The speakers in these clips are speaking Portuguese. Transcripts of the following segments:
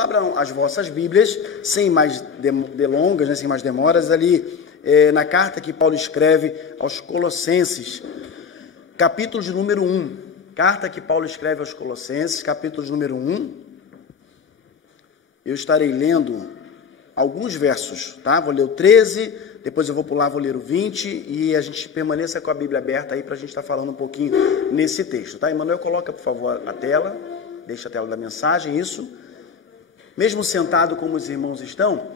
abram as vossas Bíblias, sem mais delongas, né, sem mais demoras, ali na carta que Paulo escreve aos Colossenses, capítulo de número 1. Carta que Paulo escreve aos Colossenses, capítulo de número 1. Eu estarei lendo alguns versos, tá? Vou ler o 13, depois eu vou pular, vou ler o 20, e a gente permaneça com a Bíblia aberta aí para a gente estar falando um pouquinho nesse texto, tá? Emanuel, coloca, por favor, a tela, deixa a tela da mensagem, isso. Mesmo sentado como os irmãos estão,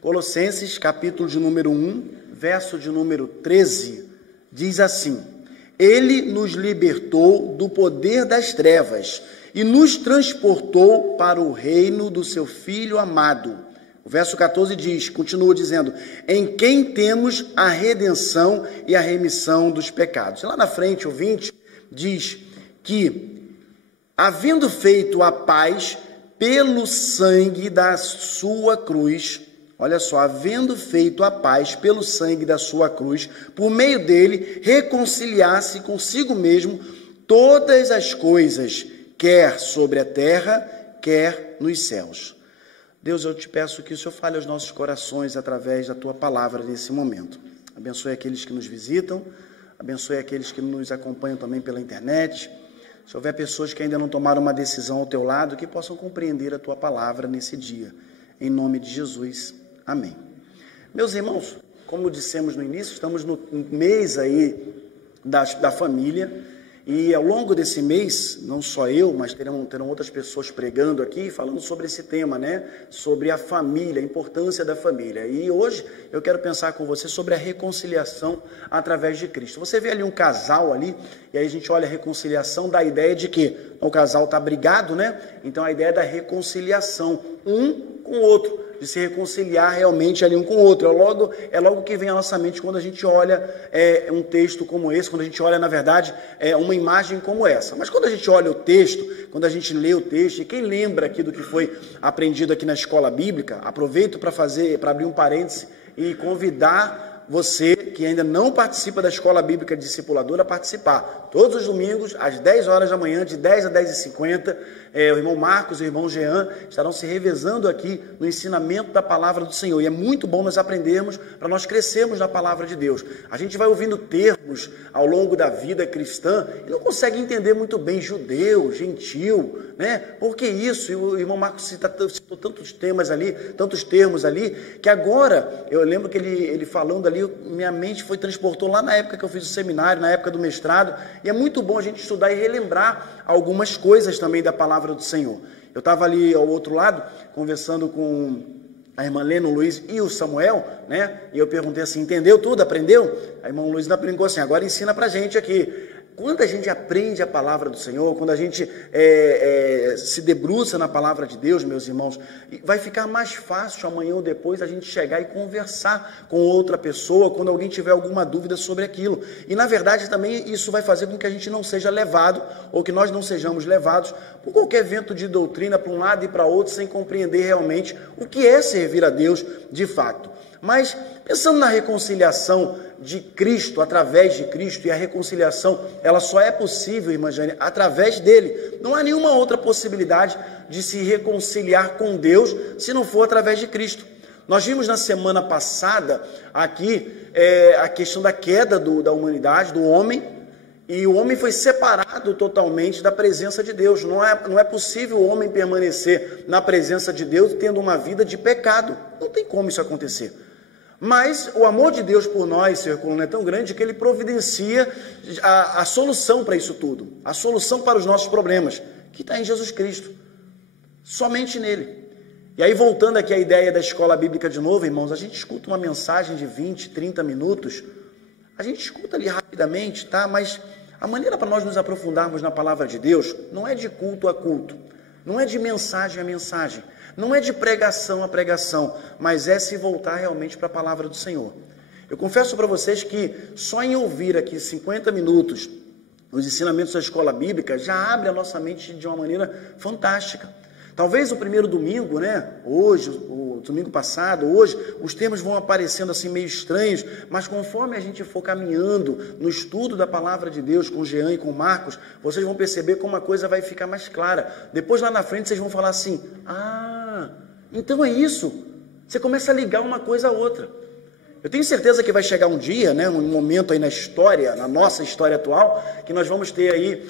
Colossenses, capítulo de número 1, verso de número 13, diz assim: Ele nos libertou do poder das trevas e nos transportou para o reino do seu Filho amado. O verso 14 diz, continua dizendo, em quem temos a redenção e a remissão dos pecados. E lá na frente, o 20, diz que, havendo feito a paz pelo sangue da sua cruz, olha só, havendo feito a paz pelo sangue da sua cruz, por meio dele, reconciliar-se consigo mesmo todas as coisas, quer sobre a terra, quer nos céus. Deus, eu te peço que o Senhor fale aos nossos corações através da Tua palavra nesse momento. Abençoe aqueles que nos visitam, abençoe aqueles que nos acompanham também pela internet. Se houver pessoas que ainda não tomaram uma decisão ao Teu lado, que possam compreender a Tua palavra nesse dia. Em nome de Jesus. Amém. Meus irmãos, como dissemos no início, estamos no mês aí da família. E ao longo desse mês, não só eu, mas terão outras pessoas pregando aqui, falando sobre esse tema, né? Sobre a família, a importância da família. E hoje eu quero pensar com você sobre a reconciliação através de Cristo. Você vê ali um casal ali, e aí a gente olha a reconciliação, dá a ideia de que o casal está brigado, né? Então a ideia é da reconciliação, um com o outro, de se reconciliar realmente ali um com o outro. É logo que vem à nossa mente quando a gente olha um texto como esse, quando a gente olha, na verdade, uma imagem como essa. Mas quando a gente olha o texto, quando a gente lê o texto, e quem lembra aqui do que foi aprendido aqui na escola bíblica, aproveito para abrir um parêntese e convidar você que ainda não participa da Escola Bíblica Discipuladora a participar. Todos os domingos, às 10 horas da manhã, de 10 a 10h50, o irmão Marcos e o irmão Jean estarão se revezando aqui no ensinamento da palavra do Senhor. E é muito bom nós aprendermos, para nós crescermos na palavra de Deus. A gente vai ouvindo termos ao longo da vida cristã e não consegue entender muito bem judeu, gentil, né? Por que isso? E o irmão Marcos citou tantos termos ali, que agora, eu lembro que ele falando ali, minha mente transportou lá na época que eu fiz o seminário, na época do mestrado, e é muito bom a gente estudar e relembrar algumas coisas também da palavra do Senhor. Eu estava ali ao outro lado, conversando com a irmã Lena, o Luiz e o Samuel, né? E eu perguntei assim, entendeu tudo? Aprendeu? A irmã Luiz ainda brincou assim, agora ensina pra gente aqui. Quando a gente aprende a palavra do Senhor, quando a gente se debruça na palavra de Deus, meus irmãos, vai ficar mais fácil amanhã ou depois a gente chegar e conversar com outra pessoa, quando alguém tiver alguma dúvida sobre aquilo. E na verdade também isso vai fazer com que a gente não seja levado, ou que nós não sejamos levados por qualquer vento de doutrina para um lado e para outro, sem compreender realmente o que é servir a Deus de fato. Mas, pensando na reconciliação de Cristo, através de Cristo, e a reconciliação, ela só é possível, irmã Jane, através dele. Não há nenhuma outra possibilidade de se reconciliar com Deus, se não for através de Cristo. Nós vimos na semana passada, aqui, a questão da queda da humanidade, do homem, e o homem foi separado totalmente da presença de Deus. Não é possível o homem permanecer na presença de Deus tendo uma vida de pecado. Não tem como isso acontecer. Mas o amor de Deus por nós, Senhor Coluna, é tão grande que Ele providencia a solução para isso tudo. A solução para os nossos problemas, que está em Jesus Cristo. Somente nele. E aí, voltando aqui à ideia da escola bíblica de novo, irmãos, a gente escuta uma mensagem de 20, 30 minutos. A gente escuta ali rapidamente, tá? Mas a maneira para nós nos aprofundarmos na palavra de Deus não é de culto a culto. Não é de mensagem a mensagem. Não é de pregação a pregação, mas é se voltar realmente para a palavra do Senhor. Eu confesso para vocês que só em ouvir aqui 50 minutos os ensinamentos da escola bíblica já abre a nossa mente de uma maneira fantástica. Talvez o primeiro domingo, né? Hoje, o domingo passado, hoje, os termos vão aparecendo assim meio estranhos, mas conforme a gente for caminhando no estudo da palavra de Deus com Jean e com Marcos, vocês vão perceber como a coisa vai ficar mais clara. Depois lá na frente vocês vão falar assim, Então é isso, você começa a ligar uma coisa a outra. Eu tenho certeza que vai chegar um dia, né, um momento aí na história, na nossa história atual, que nós vamos ter aí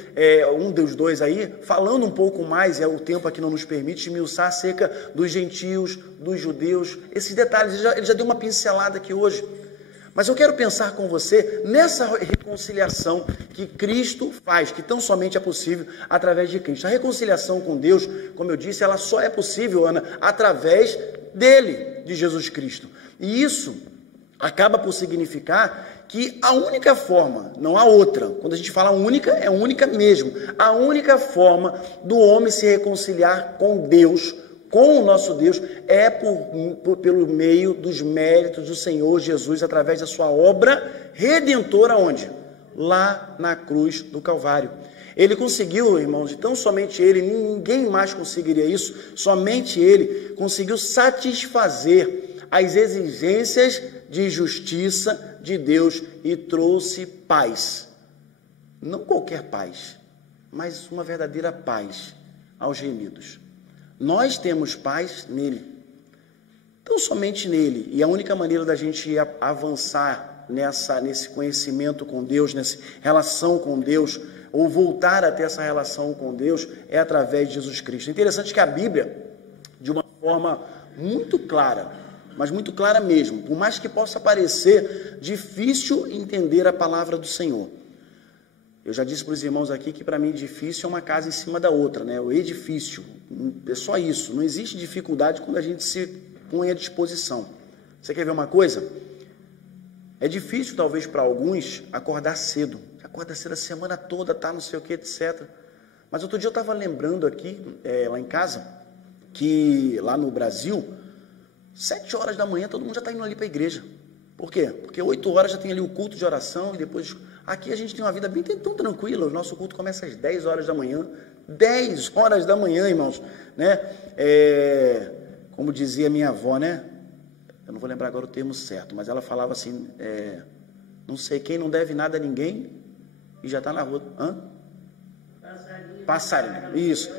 um dos dois aí, falando um pouco mais, o tempo aqui não nos permite, esmiuçar acerca dos gentios, dos judeus, esses detalhes, ele já deu uma pincelada aqui hoje. Mas eu quero pensar com você nessa reconciliação que Cristo faz, que tão somente é possível através de Cristo. A reconciliação com Deus, como eu disse, ela só é possível, Ana, através dele, de Jesus Cristo. E isso acaba por significar que a única forma, não há outra, quando a gente fala única, é única mesmo, a única forma do homem se reconciliar com Deus, com o nosso Deus, é pelo meio dos méritos do Senhor Jesus, através da sua obra redentora, onde? Lá na cruz do Calvário. Ele conseguiu, irmãos, então somente ele, ninguém mais conseguiria isso, somente ele conseguiu satisfazer as exigências de justiça de Deus e trouxe paz. Não qualquer paz, mas uma verdadeira paz aos remidos. Nós temos paz nele, então somente nele, e a única maneira da gente avançar nesse conhecimento com Deus, nessa relação com Deus, ou voltar a ter essa relação com Deus, é através de Jesus Cristo. É interessante que a Bíblia, de uma forma muito clara, mas muito clara mesmo, por mais que possa parecer difícil entender a palavra do Senhor. Eu já disse para os irmãos aqui que para mim difícil é uma casa em cima da outra, né? O edifício, é só isso, não existe dificuldade quando a gente se põe à disposição. Você quer ver uma coisa? É difícil talvez para alguns acordar cedo, acorda cedo a semana toda, tá, não sei o que, etc. Mas outro dia eu estava lembrando aqui, lá em casa, que lá no Brasil, 7 horas da manhã todo mundo já está indo ali para a igreja. Por quê? Porque 8 horas já tem ali o culto de oração e depois... Aqui a gente tem uma vida bem tão tranquila, o nosso culto começa às 10 horas da manhã, 10 horas da manhã, irmãos, né? Como dizia minha avó, né? Eu não vou lembrar agora o termo certo, mas ela falava assim, não sei quem não deve nada a ninguém e já está na rua. Hã? Passarinho, isso.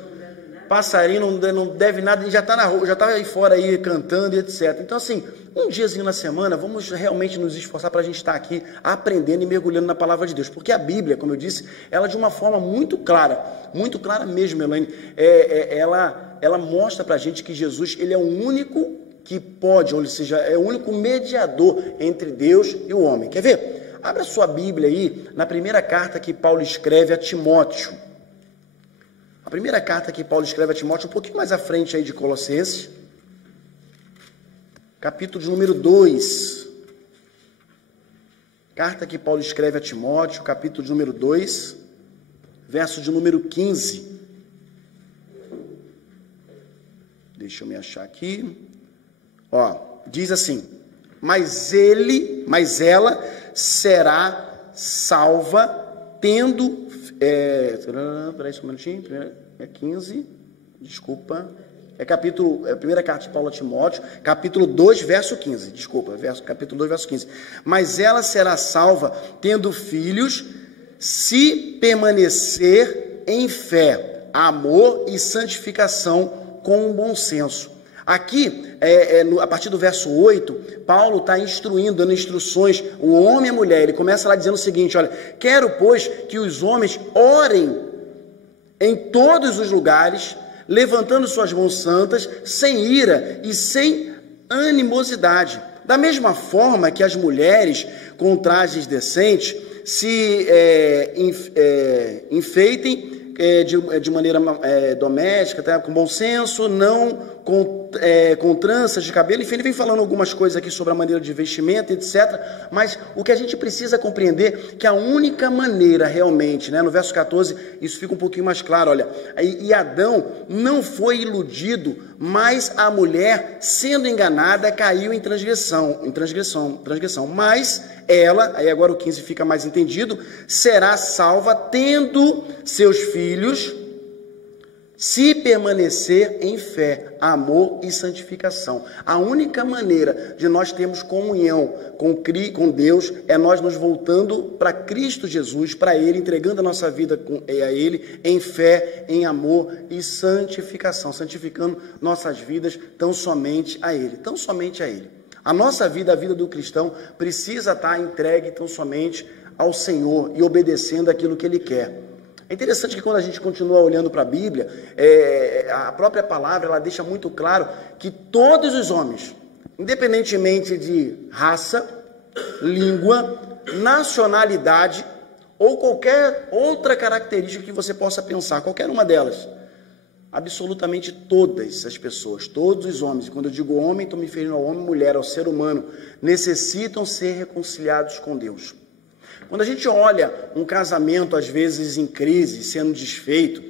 Passarinho não deve nada e já está na rua, já está aí fora aí cantando e etc. Então assim, um diazinho na semana, vamos realmente nos esforçar para a gente estar aqui aprendendo e mergulhando na palavra de Deus, porque a Bíblia, como eu disse, ela de uma forma muito clara mesmo, Elaine, ela mostra para a gente que Jesus, ele é o único que pode, ou seja, é o único mediador entre Deus e o homem. Quer ver? Abra sua Bíblia aí, na primeira carta que Paulo escreve a Timóteo. A primeira carta que Paulo escreve a Timóteo, um pouquinho mais à frente aí de Colossenses, capítulo de número 2. Carta que Paulo escreve a Timóteo, capítulo de número 2, verso de número 15. Deixa eu me achar aqui. Diz assim: mas ela será salva tendo... Peraí, só um minutinho. 15, desculpa. Primeira carta de Paulo a Timóteo, capítulo 2, verso 15. Desculpa, capítulo 2, verso 15. Mas ela será salva tendo filhos, se permanecer em fé, amor e santificação com bom senso. Aqui, a partir do verso 8, Paulo está dando instruções, o homem e a mulher. Ele começa lá dizendo o seguinte: olha, quero, pois, que os homens orem em todos os lugares, levantando suas mãos santas, sem ira e sem animosidade. Da mesma forma que as mulheres com trajes decentes se enfeitem de maneira doméstica, tá? Com bom senso, não com tranças de cabelo. Enfim, ele vem falando algumas coisas aqui sobre a maneira de vestimenta, etc. Mas o que a gente precisa compreender que a única maneira realmente, né, no verso 14, isso fica um pouquinho mais claro, olha, e Adão não foi iludido, mas a mulher, sendo enganada, caiu em transgressão, mas ela, aí agora o 15 fica mais entendido, será salva tendo seus filhos se permanecer em fé, amor e santificação. A única maneira de nós termos comunhão com Deus é nós nos voltando para Cristo Jesus, para Ele, entregando a nossa vida a Ele em fé, em amor e santificação, santificando nossas vidas tão somente a Ele, tão somente a Ele. A nossa vida, a vida do cristão, precisa estar entregue tão somente ao Senhor e obedecendo aquilo que Ele quer. É interessante que quando a gente continua olhando para a Bíblia, a própria palavra ela deixa muito claro que todos os homens, independentemente de raça, língua, nacionalidade ou qualquer outra característica que você possa pensar, qualquer uma delas, absolutamente todas as pessoas, todos os homens, quando eu digo homem, estou me referindo ao homem, mulher, ao ser humano, necessitam ser reconciliados com Deus. Quando a gente olha um casamento, às vezes em crise, sendo desfeito,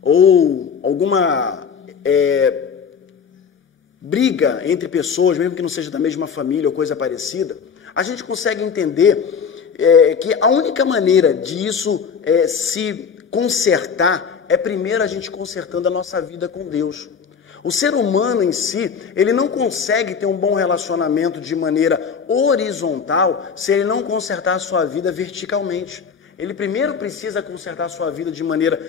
ou alguma briga entre pessoas, mesmo que não seja da mesma família ou coisa parecida, a gente consegue entender que a única maneira de isso se consertar é primeiro a gente consertando a nossa vida com Deus. O ser humano em si, ele não consegue ter um bom relacionamento de maneira horizontal se ele não consertar a sua vida verticalmente. Ele primeiro precisa consertar a sua vida de maneira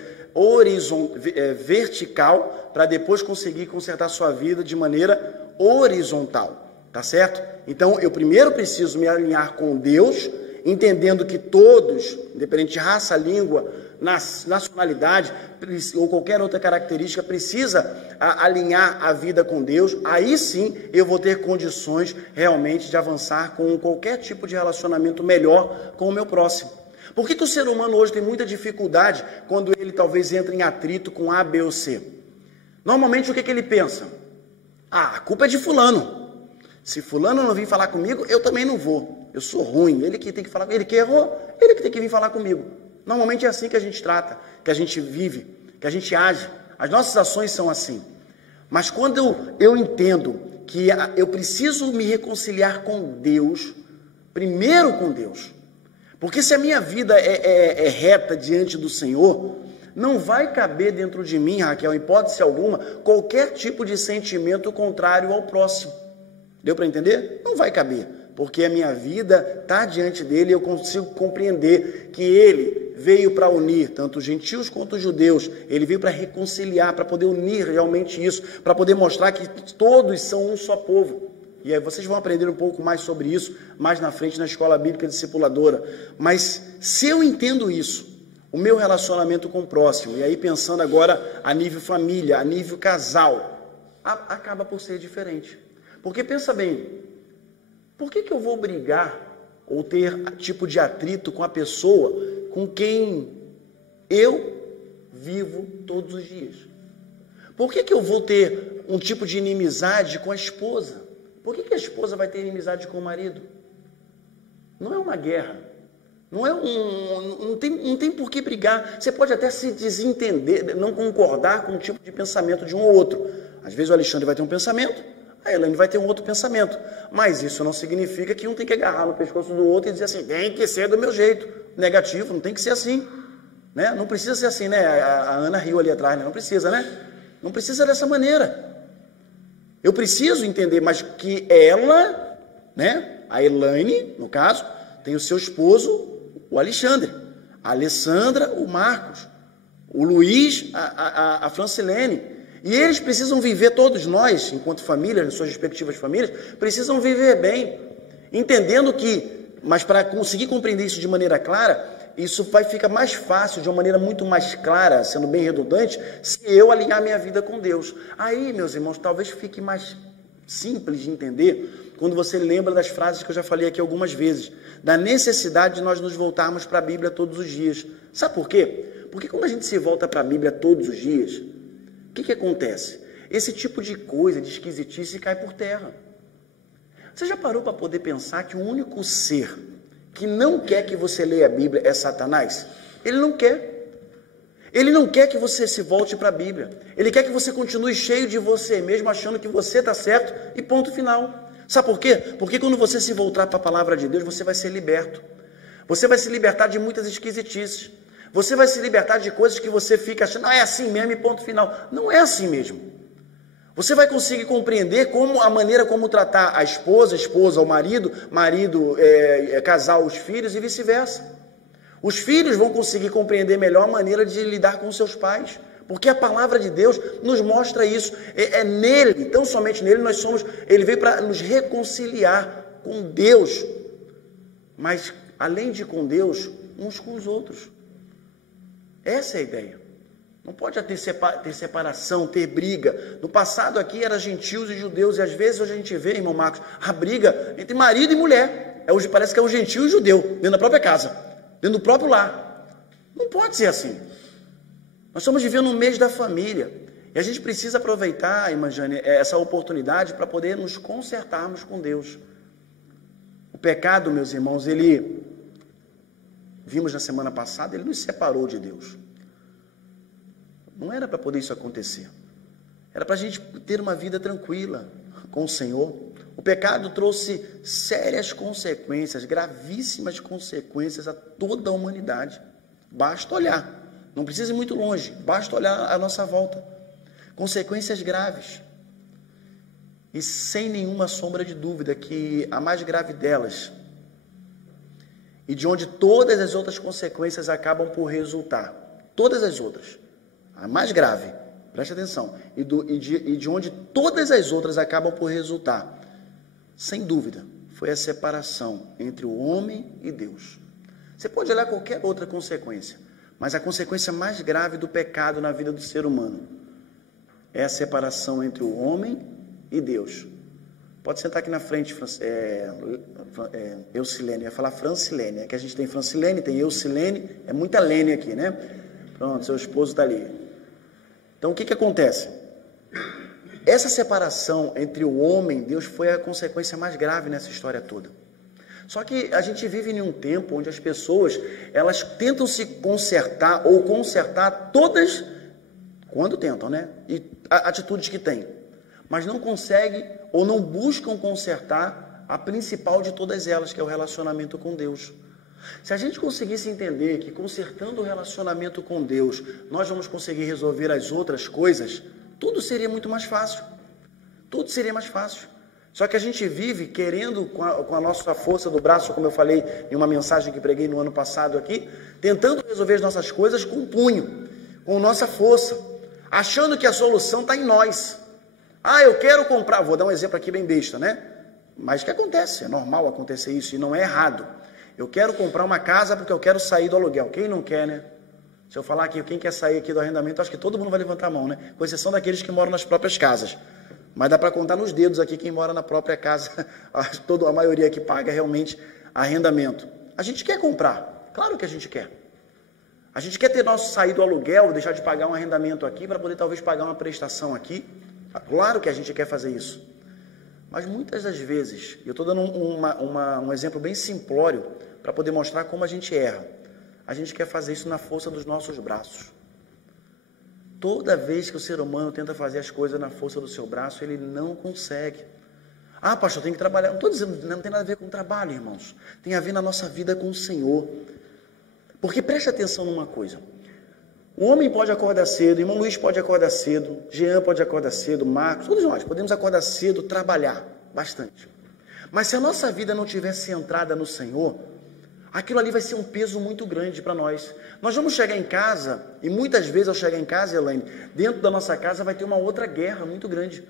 vertical para depois conseguir consertar a sua vida de maneira horizontal, tá certo? Então, eu primeiro preciso me alinhar com Deus, entendendo que todos, independente de raça, língua, nacionalidade ou qualquer outra característica, precisa alinhar a vida com Deus. Aí sim eu vou ter condições realmente de avançar com qualquer tipo de relacionamento melhor com o meu próximo. Por que o ser humano hoje tem muita dificuldade quando ele talvez entra em atrito com A, B ou C? Normalmente o que ele pensa? A culpa é de fulano. Se fulano não vir falar comigo, eu também não vou. Eu sou ruim, ele que tem que falar comigo. Ele que errou, ele que tem que vir falar comigo. Normalmente é assim que a gente trata, que a gente vive, que a gente age. As nossas ações são assim. Mas quando eu entendo que eu preciso me reconciliar com Deus, primeiro com Deus, porque se a minha vida é reta diante do Senhor, não vai caber dentro de mim, Raquel, em hipótese alguma, qualquer tipo de sentimento contrário ao próximo. Deu para entender? Não vai caber, porque a minha vida está diante dele e eu consigo compreender que ele veio para unir tanto os gentios quanto os judeus. Ele veio para reconciliar, para poder unir realmente isso, para poder mostrar que todos são um só povo. E aí vocês vão aprender um pouco mais sobre isso mais na frente na Escola Bíblica Discipuladora. Mas se eu entendo isso, o meu relacionamento com o próximo, e aí pensando agora a nível família, a nível casal, acaba por ser diferente. Porque pensa bem, por que eu vou brigar ou ter tipo de atrito com a pessoa com quem eu vivo todos os dias? Por que eu vou ter um tipo de inimizade com a esposa? Por que a esposa vai ter inimizade com o marido? Não é uma guerra. Não tem por que brigar. Você pode até se desentender, não concordar com um tipo de pensamento de um ou outro. Às vezes o Alexandre vai ter um pensamento, a Elaine vai ter um outro pensamento. Mas isso não significa que um tem que agarrar no pescoço do outro e dizer assim, tem que ser do meu jeito. Negativo, não tem que ser assim. Né? Não precisa ser assim, né? A Ana riu ali atrás, né? Não precisa, né? Não precisa dessa maneira. Eu preciso entender, mas que ela, né? A Elaine, no caso, tem o seu esposo, o Alexandre. A Alessandra, o Marcos. O Luiz, a Francilene. E eles precisam viver, todos nós, enquanto família, nas suas respectivas famílias, precisam viver bem, entendendo que, mas para conseguir compreender isso de maneira clara, isso vai ficar mais fácil, de uma maneira muito mais clara, sendo bem redundante, se eu alinhar minha vida com Deus. Aí, meus irmãos, talvez fique mais simples de entender, quando você lembra das frases que eu já falei aqui algumas vezes, da necessidade de nós nos voltarmos para a Bíblia todos os dias. Sabe por quê? Porque quando a gente se volta para a Bíblia todos os dias, o que acontece? Esse tipo de coisa, de esquisitice, cai por terra. Você já parou para poder pensar que o único ser que não quer que você leia a Bíblia é Satanás? Ele não quer. Ele não quer que você se volte para a Bíblia. Ele quer que você continue cheio de você mesmo, achando que você está certo e ponto final. Sabe por quê? Porque quando você se voltar para a palavra de Deus, você vai ser liberto. Você vai se libertar de muitas esquisitices. Você vai se libertar de coisas que você fica achando, é assim mesmo e ponto final. Não é assim mesmo. Você vai conseguir compreender a maneira como tratar a esposa, o marido, casar os filhos e vice-versa. Os filhos vão conseguir compreender melhor a maneira de lidar com seus pais, porque a palavra de Deus nos mostra isso. É nele, tão somente nele ele veio para nos reconciliar com Deus, mas além de com Deus, uns com os outros. Essa é a ideia. Não pode ter separação, ter briga. No passado aqui era gentios e judeus, e às vezes hoje a gente vê, irmão Marcos, a briga entre marido e mulher. Hoje parece que é o gentio e o judeu, dentro da própria casa, dentro do próprio lar. Não pode ser assim. Nós estamos vivendo um mês da família, e a gente precisa aproveitar, irmã Jane, essa oportunidade para poder nos consertarmos com Deus. O pecado, meus irmãos, vimos na semana passada, ele nos separou de Deus. Não era para poder isso acontecer. Era para a gente ter uma vida tranquila com o Senhor. O pecado trouxe sérias consequências, gravíssimas consequências a toda a humanidade. Basta olhar. Não precisa ir muito longe. Basta olhar à nossa volta. Consequências graves. E sem nenhuma sombra de dúvida que a mais grave delas, e de onde todas as outras consequências acabam por resultar, todas as outras, a mais grave, preste atenção, e de onde todas as outras acabam por resultar, sem dúvida, foi a separação entre o homem e Deus. Você pode olhar qualquer outra consequência, mas a consequência mais grave do pecado na vida do ser humano é a separação entre o homem e Deus. Pode sentar aqui na frente, Eucilene, ia falar Francilene, é que a gente tem Francilene, tem Eucilene, é muita Lene aqui, né? Pronto, seu esposo está ali. Então, o que acontece? Essa separação entre o homem e Deus foi a consequência mais grave nessa história toda. Só que a gente vive em um tempo onde as pessoas, elas tentam se consertar ou consertar todas, quando tentam, né? E atitudes que têm, mas não conseguem ou não buscam consertar a principal de todas elas, que é o relacionamento com Deus. Se a gente conseguisse entender que consertando o relacionamento com Deus, nós vamos conseguir resolver as outras coisas, tudo seria muito mais fácil. Tudo seria mais fácil. Só que a gente vive querendo, com a nossa força do braço, como eu falei em uma mensagem que preguei no ano passado aqui, tentando resolver as nossas coisas com o punho, com nossa força, achando que a solução está em nós. Eu quero comprar, vou dar um exemplo aqui bem besta, né? Mas o que acontece? É normal acontecer isso e não é errado. Eu quero comprar uma casa porque eu quero sair do aluguel. Quem não quer, né? Se eu falar aqui, quem quer sair aqui do arrendamento, acho que todo mundo vai levantar a mão, né? Com exceção daqueles que moram nas próprias casas. Mas dá para contar nos dedos aqui quem mora na própria casa. A maioria que paga realmente arrendamento. A gente quer comprar. Claro que a gente quer. A gente quer ter nosso sair do aluguel, deixar de pagar um arrendamento aqui para poder talvez pagar uma prestação aqui. Claro que a gente quer fazer isso. Mas muitas das vezes, eu estou dando um exemplo bem simplório para poder mostrar como a gente erra. A gente quer fazer isso na força dos nossos braços. Toda vez que o ser humano tenta fazer as coisas na força do seu braço, ele não consegue. Pastor, tem que trabalhar. Não estou dizendo, não tem nada a ver com trabalho, irmãos. Tem a ver na nossa vida com o Senhor. Porque preste atenção numa coisa. O homem pode acordar cedo, irmão Luiz pode acordar cedo, Jean pode acordar cedo, Marcos, todos nós podemos acordar cedo, trabalhar bastante. Mas se a nossa vida não estiver centrada no Senhor, aquilo ali vai ser um peso muito grande para nós. Nós vamos chegar em casa, e muitas vezes ao chegar em casa, Elaine, dentro da nossa casa vai ter uma outra guerra muito grande.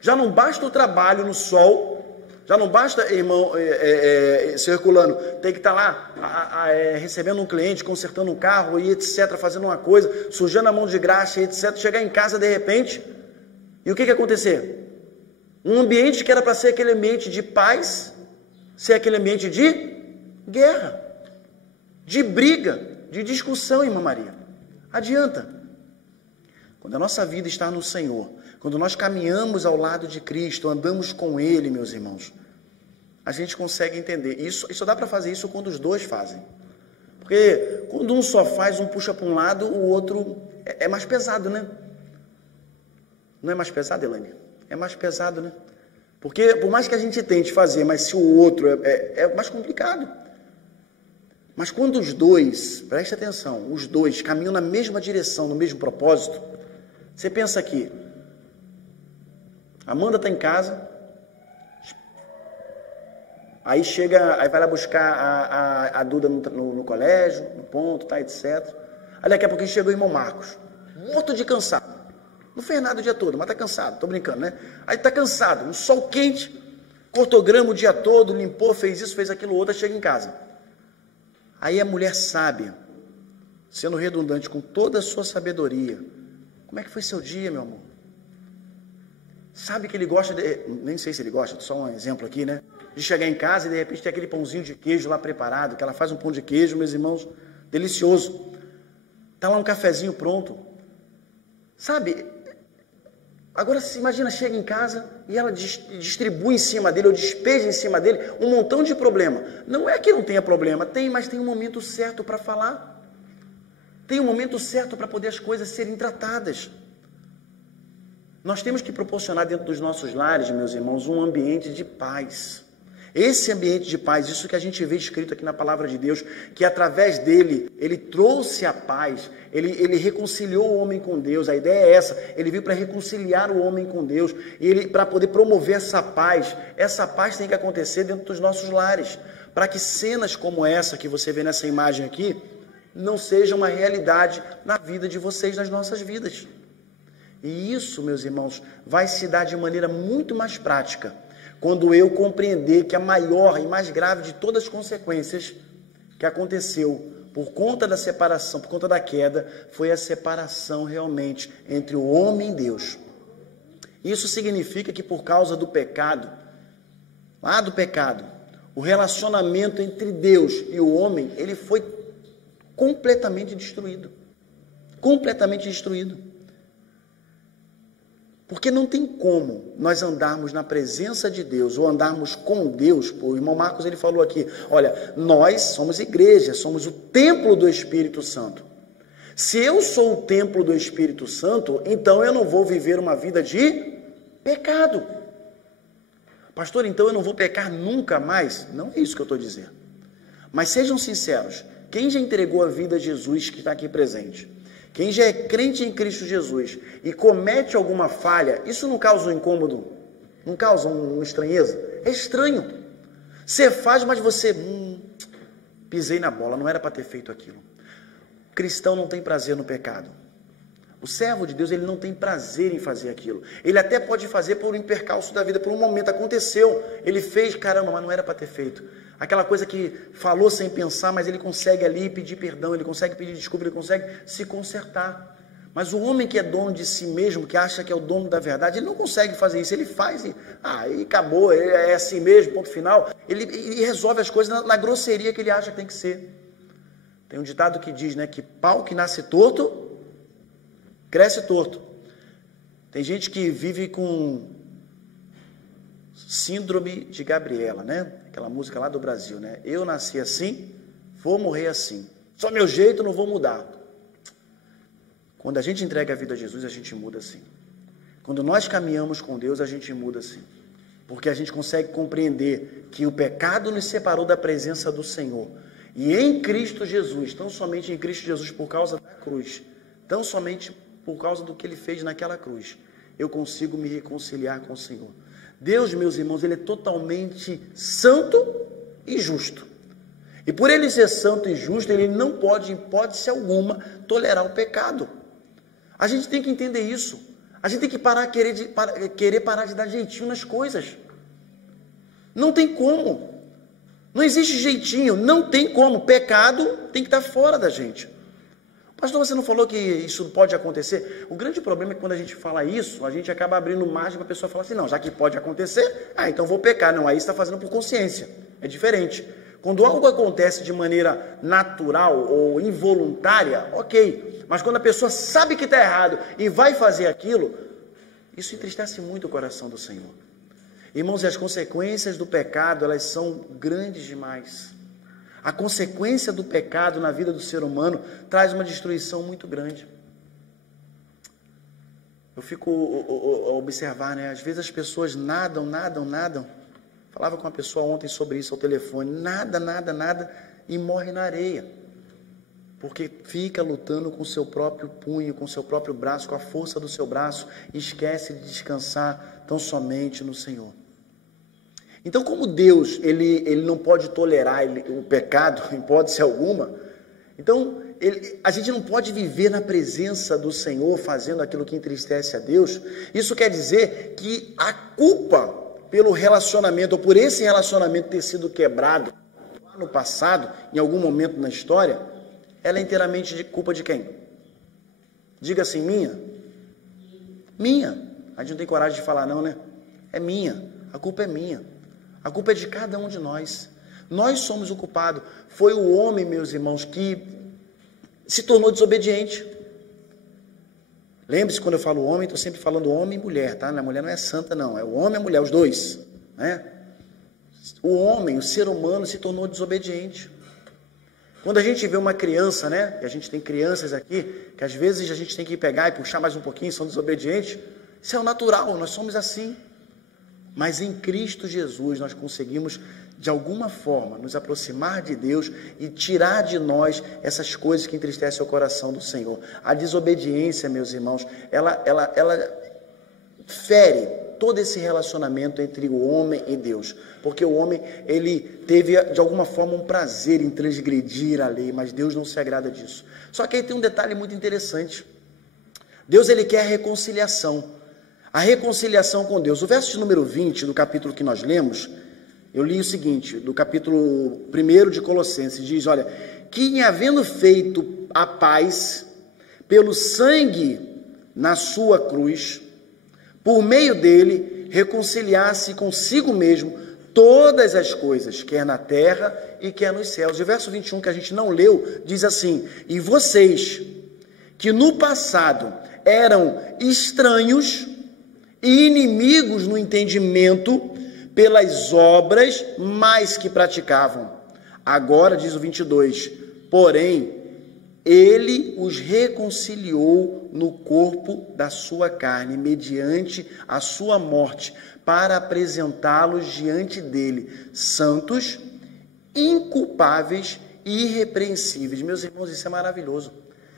Já não basta o trabalho no sol, já não basta, irmão, circulando, tem que estar lá recebendo um cliente, consertando um carro e etc, fazendo uma coisa, sujando a mão de graxa e etc, chegar em casa de repente, e o que acontecer? Um ambiente que era para ser aquele ambiente de paz, ser aquele ambiente de guerra, de briga, de discussão, irmã Maria. Adianta. Quando a nossa vida está no Senhor, quando nós caminhamos ao lado de Cristo, andamos com Ele, meus irmãos, a gente consegue entender. Isso só dá para fazer isso quando os dois fazem. Porque quando um só faz, um puxa para um lado, o outro é mais pesado, né? Não é mais pesado, Elaine? É mais pesado, né? Porque por mais que a gente tente fazer, mas se o outro é mais complicado. Mas quando os dois, preste atenção, os dois caminham na mesma direção, no mesmo propósito, você pensa aqui, Amanda está em casa, aí vai lá buscar a Duda no colégio, no ponto, tá, etc. Aí daqui a pouquinho chegou o irmão Marcos, morto de cansado. Não fez nada o dia todo, mas tá cansado, tô brincando, né? Aí tá cansado, um sol quente, cortou grama o dia todo, limpou, fez isso, fez aquilo outro, chega em casa. Aí a mulher sábia, sendo redundante com toda a sua sabedoria, como é que foi seu dia, meu amor? Sabe que ele gosta nem sei se ele gosta, só um exemplo aqui, né? De chegar em casa e de repente ter aquele pãozinho de queijo lá preparado, que ela faz um pão de queijo, meus irmãos, delicioso. Tá lá um cafezinho pronto. Sabe? Agora, se imagina, chega em casa e ela distribui em cima dele, ou despeja em cima dele, um montão de problema. Não é que não tenha problema, tem, mas tem um momento certo para falar. Tem um momento certo para poder as coisas serem tratadas. Nós temos que proporcionar dentro dos nossos lares, meus irmãos, um ambiente de paz. Esse ambiente de paz, isso que a gente vê escrito aqui na palavra de Deus, que através dele, ele trouxe a paz, ele reconciliou o homem com Deus, a ideia é essa, ele veio para reconciliar o homem com Deus, e ele para poder promover essa paz tem que acontecer dentro dos nossos lares, para que cenas como essa que você vê nessa imagem aqui, não sejam uma realidade na vida de vocês, nas nossas vidas. E isso, meus irmãos, vai se dar de maneira muito mais prática, quando eu compreender que a maior e mais grave de todas as consequências que aconteceu por conta da separação, por conta da queda, foi a separação realmente entre o homem e Deus. Isso significa que por causa do pecado, o relacionamento entre Deus e o homem, ele foi completamente destruído. Completamente destruído. Porque não tem como nós andarmos na presença de Deus ou andarmos com Deus. O irmão Marcos ele falou aqui, olha, nós somos igreja, somos o templo do Espírito Santo. Se eu sou o templo do Espírito Santo, então eu não vou viver uma vida de pecado. Pastor, então eu não vou pecar nunca mais? Não é isso que eu estou dizendo. Mas sejam sinceros, quem já entregou a vida a Jesus que está aqui presente? Quem já é crente em Cristo Jesus e comete alguma falha, isso não causa um incômodo? Não causa uma estranheza? É estranho. Você faz, mas você... pisei na bola, não era para ter feito aquilo. O cristão não tem prazer no pecado. O servo de Deus, ele não tem prazer em fazer aquilo. Ele até pode fazer por um percalço da vida, por um momento, aconteceu. Ele fez, caramba, mas não era para ter feito. Aquela coisa que falou sem pensar, mas ele consegue ali pedir perdão, ele consegue pedir desculpa, ele consegue se consertar. Mas o homem que é dono de si mesmo, que acha que é o dono da verdade, ele não consegue fazer isso. Ele faz e acabou, ele é assim mesmo, ponto final. Ele resolve as coisas na grosseria que ele acha que tem que ser. Tem um ditado que diz, né, que pau que nasce torto, cresce torto. Tem gente que vive com síndrome de Gabriela, né? Aquela música lá do Brasil, né? Eu nasci assim, vou morrer assim. Só meu jeito, não vou mudar. Quando a gente entrega a vida a Jesus, a gente muda assim. Quando nós caminhamos com Deus, a gente muda assim. Porque a gente consegue compreender que o pecado nos separou da presença do Senhor. E em Cristo Jesus, tão somente em Cristo Jesus, por causa da cruz, tão somente por causa do que Ele fez naquela cruz, eu consigo me reconciliar com o Senhor. Deus, meus irmãos, Ele é totalmente santo e justo. E por Ele ser santo e justo, Ele não pode, em hipótese alguma, tolerar o pecado. A gente tem que entender isso. A gente tem que querer parar de dar jeitinho nas coisas. Não tem como. Não existe jeitinho, não tem como. Pecado tem que estar fora da gente. Pastor, você não falou que isso pode acontecer? O grande problema é que quando a gente fala isso, a gente acaba abrindo margem para a pessoa falar assim, não, já que pode acontecer, então vou pecar. Não, aí você está fazendo por consciência. É diferente. Quando algo acontece de maneira natural ou involuntária, ok. Mas quando a pessoa sabe que está errado e vai fazer aquilo, isso entristece muito o coração do Senhor. Irmãos, e as consequências do pecado, elas são grandes demais. A consequência do pecado na vida do ser humano traz uma destruição muito grande. Eu fico a observar, né? Às vezes as pessoas nadam. Falava com uma pessoa ontem sobre isso ao telefone. Nada. e morre na areia, porque fica lutando com o seu próprio punho, com o seu próprio braço, com a força do seu braço, e esquece de descansar tão somente no Senhor. Então, como Deus, ele não pode tolerar o pecado, em hipótese alguma, então a gente não pode viver na presença do Senhor fazendo aquilo que entristece a Deus. Isso quer dizer que a culpa pelo relacionamento, ou por esse relacionamento ter sido quebrado lá no passado, em algum momento na história, ela é inteiramente de culpa de quem? Diga assim, minha? Minha. A gente não tem coragem de falar não, né? É minha. A culpa é minha. A culpa é de cada um de nós. Nós somos o culpado. Foi o homem, meus irmãos, que se tornou desobediente. Lembre-se, quando eu falo homem, estou sempre falando homem e mulher, tá? A mulher não é santa, não. É o homem e a mulher, os dois, né? O homem, o ser humano, se tornou desobediente. Quando a gente vê uma criança, né? E a gente tem crianças aqui, que às vezes a gente tem que pegar e puxar mais um pouquinho, são desobedientes. Isso é o natural, nós somos assim. Mas em Cristo Jesus nós conseguimos, de alguma forma, nos aproximar de Deus e tirar de nós essas coisas que entristecem o coração do Senhor. A desobediência, meus irmãos, ela fere todo esse relacionamento entre o homem e Deus. Porque o homem, ele teve, de alguma forma, um prazer em transgredir a lei, mas Deus não se agrada disso. Só que aí tem um detalhe muito interessante. Deus, ele quer a reconciliação. A reconciliação com Deus. O verso de número 20 do capítulo que nós lemos, eu li o seguinte, do capítulo 1 de Colossenses, diz, olha, que em havendo feito a paz pelo sangue na sua cruz, por meio dele, reconciliasse consigo mesmo todas as coisas, quer na terra e quer nos céus. E o verso 21, que a gente não leu, diz assim, e vocês, que no passado eram estranhos e inimigos no entendimento pelas obras mais que praticavam. Agora, diz o 22, porém, ele os reconciliou no corpo da sua carne, mediante a sua morte, para apresentá-los diante dele, santos, inculpáveis e irrepreensíveis. Meus irmãos, isso é maravilhoso.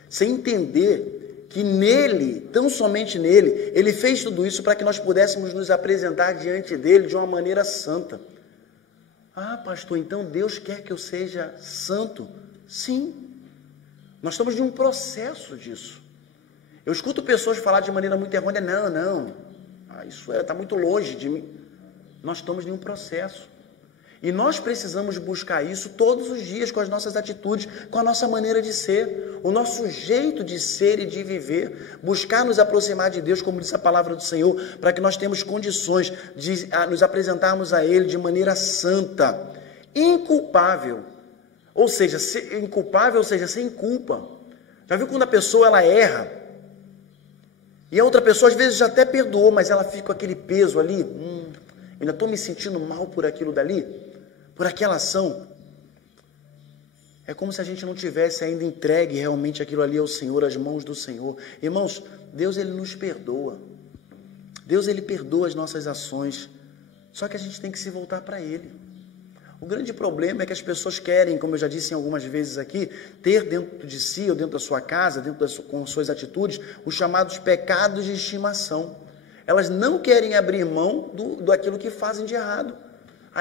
Você entender que nele, tão somente nele, ele fez tudo isso para que nós pudéssemos nos apresentar diante dele de uma maneira santa. Ah, pastor, então Deus quer que eu seja santo? Sim. Nós estamos em um processo disso. Eu escuto pessoas falar de maneira muito errônea, não, isso está muito longe de mim. Nós estamos em um processo. E nós precisamos buscar isso todos os dias, com as nossas atitudes, com a nossa maneira de ser, o nosso jeito de ser e de viver, buscar nos aproximar de Deus, como diz a palavra do Senhor, para que nós tenhamos condições de nos apresentarmos a Ele de maneira santa, inculpável, ou seja, sem culpa. Já viu quando a pessoa ela erra, e a outra pessoa às vezes já até perdoou, mas ela fica com aquele peso ali, ainda estou me sentindo mal por aquilo dali, por aquela ação. É como se a gente não tivesse ainda entregue realmente aquilo ali ao Senhor, às mãos do Senhor. Irmãos, Deus, ele nos perdoa. Deus, ele perdoa as nossas ações. Só que a gente tem que se voltar para Ele. O grande problema é que as pessoas querem, como eu já disse algumas vezes aqui, ter dentro de si, ou dentro da sua casa, com suas atitudes, os chamados pecados de estimação. Elas não querem abrir mão daquilo que fazem de errado.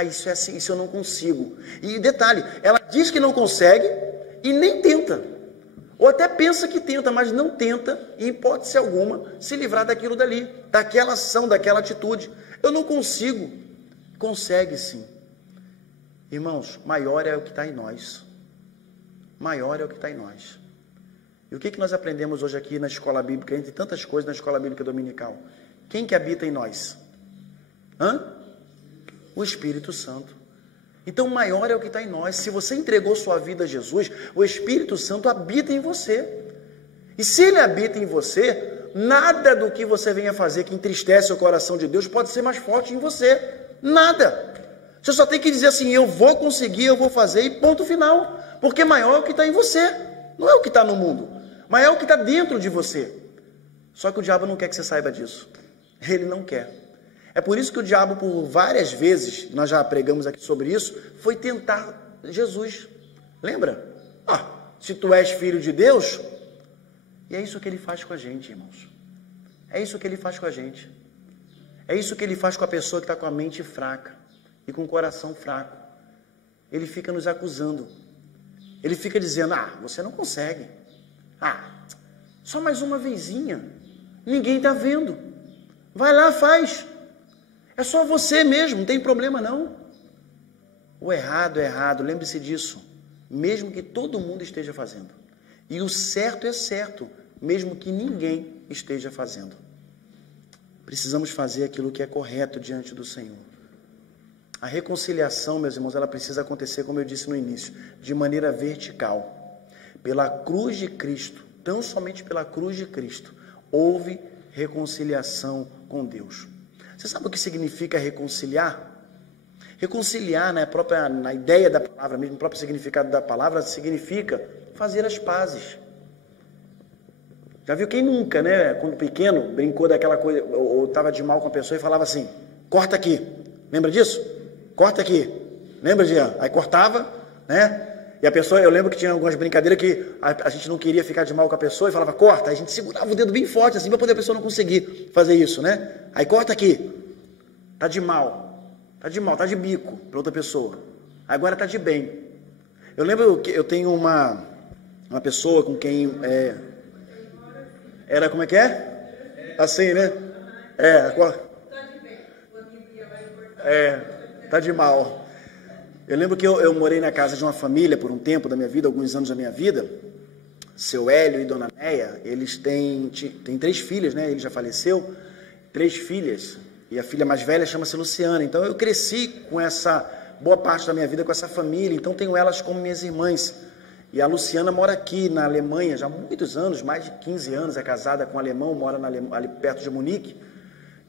Isso é assim, isso eu não consigo. E detalhe, ela diz que não consegue e nem tenta. Ou até pensa que tenta, mas não tenta, em hipótese alguma, se livrar daquilo dali, daquela ação, daquela atitude. Eu não consigo. Consegue sim. Irmãos, maior é o que está em nós. Maior é o que está em nós. E o que nós aprendemos hoje aqui na escola bíblica, entre tantas coisas na escola bíblica dominical? Quem que habita em nós? O Espírito Santo. Então, maior é o que está em nós. Se você entregou sua vida a Jesus, o Espírito Santo habita em você. E se ele habita em você, nada do que você venha fazer que entristece o coração de Deus pode ser mais forte em você. Nada. Você só tem que dizer assim, eu vou conseguir, eu vou fazer e ponto final. Porque maior é o que está em você. Não é o que está no mundo. Maior é o que está dentro de você. Só que o diabo não quer que você saiba disso. Ele não quer. É por isso que o diabo, por várias vezes, nós já pregamos aqui sobre isso, foi tentar Jesus. Lembra? Se tu és filho de Deus, e é isso que ele faz com a gente, irmãos. É isso que ele faz com a gente. É isso que ele faz com a pessoa que está com a mente fraca e com o coração fraco. Ele fica nos acusando. Ele fica dizendo, você não consegue. Só mais uma vezinha. Ninguém está vendo. Vai lá, faz. É só você mesmo, não tem problema não. O errado é errado, lembre-se disso. Mesmo que todo mundo esteja fazendo. E o certo é certo, mesmo que ninguém esteja fazendo. Precisamos fazer aquilo que é correto diante do Senhor. A reconciliação, meus irmãos, ela precisa acontecer, como eu disse no início, de maneira vertical. Pela cruz de Cristo, tão somente pela cruz de Cristo, houve reconciliação com Deus. Você sabe o que significa reconciliar? Reconciliar, na ideia da palavra mesmo, no próprio significado da palavra, significa fazer as pazes. Já viu quem nunca, quando pequeno, brincou daquela coisa, ou estava de mal com a pessoa e falava assim, corta aqui. Lembra disso? Corta aqui. Lembra, Jean? Aí cortava, E a pessoa, eu lembro que tinha algumas brincadeiras que a gente não queria ficar de mal com a pessoa e falava, corta. Aí a gente segurava o dedo bem forte, assim, para poder a pessoa não conseguir fazer isso, Aí corta aqui. Tá de mal. Tá de mal, tá de bico para outra pessoa. Agora tá de bem. Eu lembro que eu tenho uma pessoa com quem era, como é que é? Assim, tá de mal. Eu lembro que eu morei na casa de uma família por um tempo da minha vida, alguns anos da minha vida. Seu Hélio e Dona Neia, eles têm 3 filhas, Ele já faleceu, 3 filhas. E a filha mais velha chama-se Luciana. Então eu cresci com essa boa parte da minha vida com essa família. Então tenho elas como minhas irmãs. E a Luciana mora aqui na Alemanha já há muitos anos, mais de 15 anos, é casada com um alemão, mora ali perto de Munique.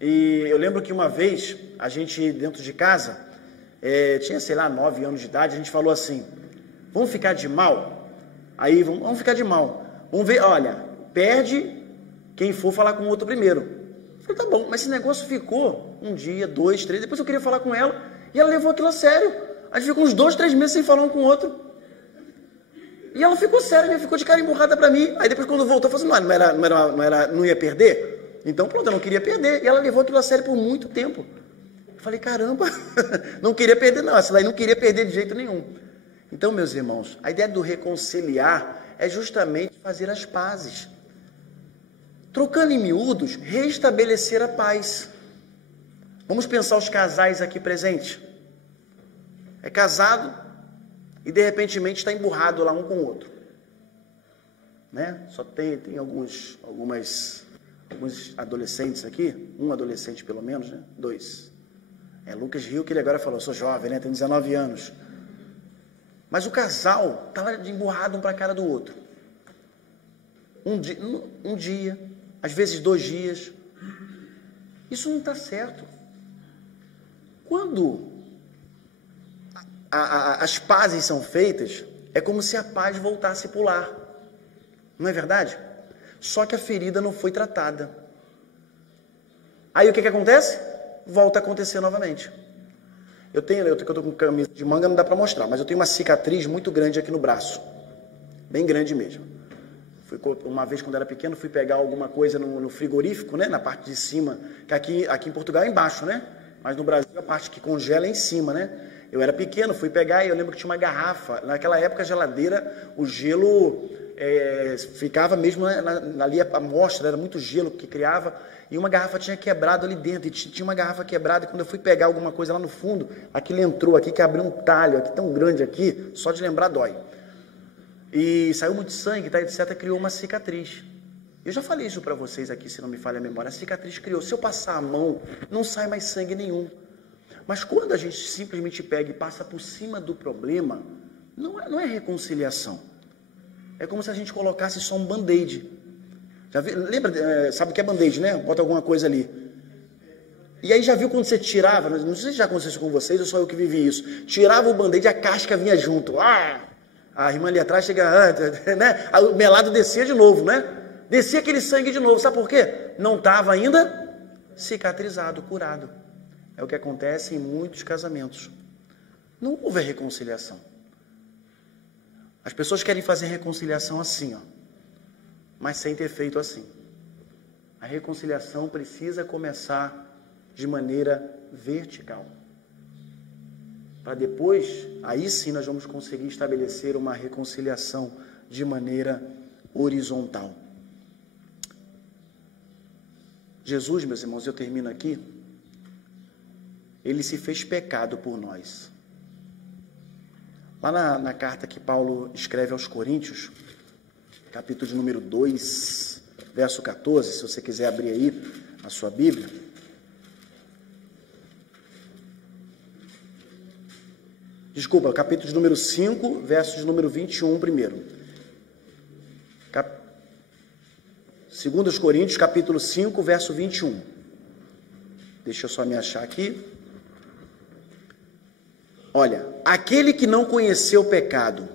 E eu lembro que uma vez, a gente dentro de casa, tinha, 9 anos de idade, a gente falou assim, vamos ficar de mal? Aí, vamos ficar de mal. Vamos ver, olha, perde quem for falar com o outro primeiro. Eu falei, tá bom, mas esse negócio ficou 1 dia, 2, 3, depois eu queria falar com ela, e ela levou aquilo a sério. A gente ficou uns 2, 3 meses sem falar um com o outro. E ela ficou séria, ficou de cara emburrada pra mim. Aí depois quando voltou, eu falei assim, não ia perder? Então pronto, eu não queria perder. E ela levou aquilo a sério por muito tempo. Eu falei, caramba, não queria perder não, essa daí não queria perder de jeito nenhum. Então, meus irmãos, a ideia do reconciliar é justamente fazer as pazes. Trocando em miúdos, restabelecer a paz. Vamos pensar os casais aqui presentes. É casado e de repente está emburrado lá um com o outro. Só tem alguns adolescentes aqui, um adolescente pelo menos, 2. Lucas Rio, que ele agora falou, sou jovem, tem 19 anos. Mas o casal está lá emburrado um para a cara do outro. Um dia, às vezes 2 dias. Isso não está certo. Quando as pazes são feitas, é como se a paz voltasse a pular. Não é verdade? Só que a ferida não foi tratada. Aí o que acontece? Volta a acontecer novamente. Eu estou com camisa de manga, não dá para mostrar, mas eu tenho uma cicatriz muito grande aqui no braço. Bem grande mesmo. Uma vez, quando era pequeno, fui pegar alguma coisa no frigorífico, na parte de cima, que aqui em Portugal é embaixo, Mas no Brasil a parte que congela é em cima, Eu era pequeno, fui pegar e eu lembro que tinha uma garrafa. Naquela época a geladeira, o gelo ficava mesmo ali a amostra, era muito gelo que criava. E uma garrafa tinha quebrado ali dentro, e tinha uma garrafa quebrada, e quando eu fui pegar alguma coisa lá no fundo, aquilo entrou aqui, que abriu um talho aqui tão grande aqui, só de lembrar dói. E saiu muito sangue, etc., criou uma cicatriz. Eu já falei isso para vocês aqui, se não me falha a memória. A cicatriz criou. Se eu passar a mão, não sai mais sangue nenhum. Mas quando a gente simplesmente pega e passa por cima do problema, não é reconciliação. É como se a gente colocasse só um band-aid. Lembra, sabe o que é band-aid, Bota alguma coisa ali. E aí já viu quando você tirava, não sei se já aconteceu isso com vocês, ou só eu que vivi isso. Tirava o band-aid e a casca vinha junto. A irmã ali atrás chega, o melado descia de novo, Descia aquele sangue de novo. Sabe por quê? Não estava ainda cicatrizado, curado. É o que acontece em muitos casamentos. Não houve reconciliação. As pessoas querem fazer reconciliação assim, ó, mas sem ter feito assim. A reconciliação precisa começar de maneira vertical. Para depois, aí sim nós vamos conseguir estabelecer uma reconciliação de maneira horizontal. Jesus, meus irmãos, eu termino aqui, ele se fez pecado por nós. Lá na carta que Paulo escreve aos Coríntios, capítulo de número 2, verso 14, se você quiser abrir aí a sua Bíblia. Desculpa, capítulo de número 5, verso de número 21 primeiro. 2 Coríntios, capítulo 5, verso 21. Deixa eu só me achar aqui. Olha, aquele que não conheceu o pecado,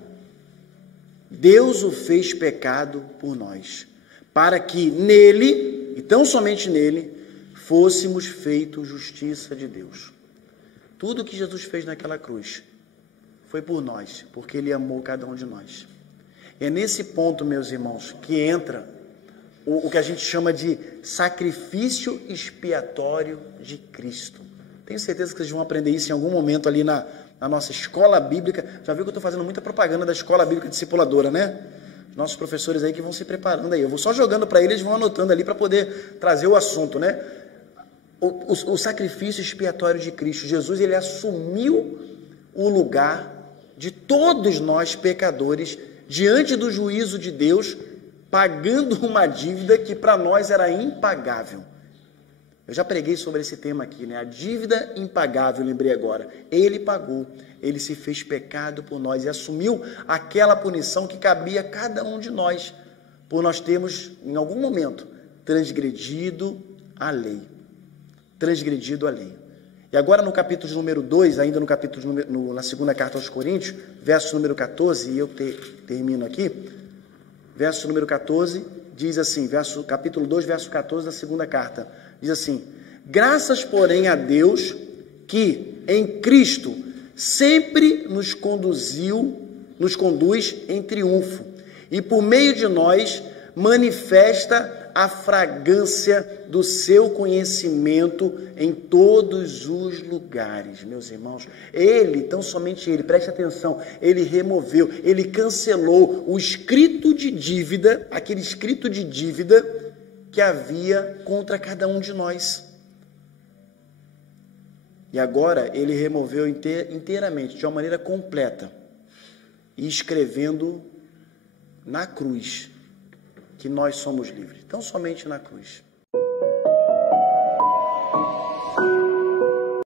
Deus o fez pecado por nós, para que nele, e tão somente nele, fôssemos feitos justiça de Deus. Tudo que Jesus fez naquela cruz foi por nós, porque ele amou cada um de nós. É nesse ponto, meus irmãos, que entra o que a gente chama de sacrifício expiatório de Cristo. Tenho certeza que vocês vão aprender isso em algum momento ali na nossa escola bíblica. Já viu que eu estou fazendo muita propaganda da escola bíblica discipuladora, né? Os nossos professores aí que vão se preparando aí. Eu vou só jogando para eles, vão anotando ali para poder trazer o assunto, né? O sacrifício expiatório de Cristo. Jesus, ele assumiu o lugar de todos nós pecadores diante do juízo de Deus, pagando uma dívida que para nós era impagável. Eu já preguei sobre esse tema aqui, né? A dívida impagável, lembrei agora. Ele pagou, ele se fez pecado por nós e assumiu aquela punição que cabia a cada um de nós, por nós termos, em algum momento, transgredido a lei. Transgredido a lei. E agora no capítulo de número 2, ainda no capítulo na segunda carta aos Coríntios, verso número 14, e eu termino aqui, verso número 14, diz assim, capítulo 2, verso 14 da segunda carta, diz assim: graças, porém, a Deus, que em Cristo sempre nos conduz em triunfo, e por meio de nós manifesta a fragrância do seu conhecimento em todos os lugares. Meus irmãos, ele, tão somente ele, preste atenção, ele removeu, ele cancelou o escrito de dívida, aquele escrito de dívida que havia contra cada um de nós. E agora ele removeu inteiramente, de uma maneira completa, e escrevendo na cruz que nós somos livres, tão somente na cruz.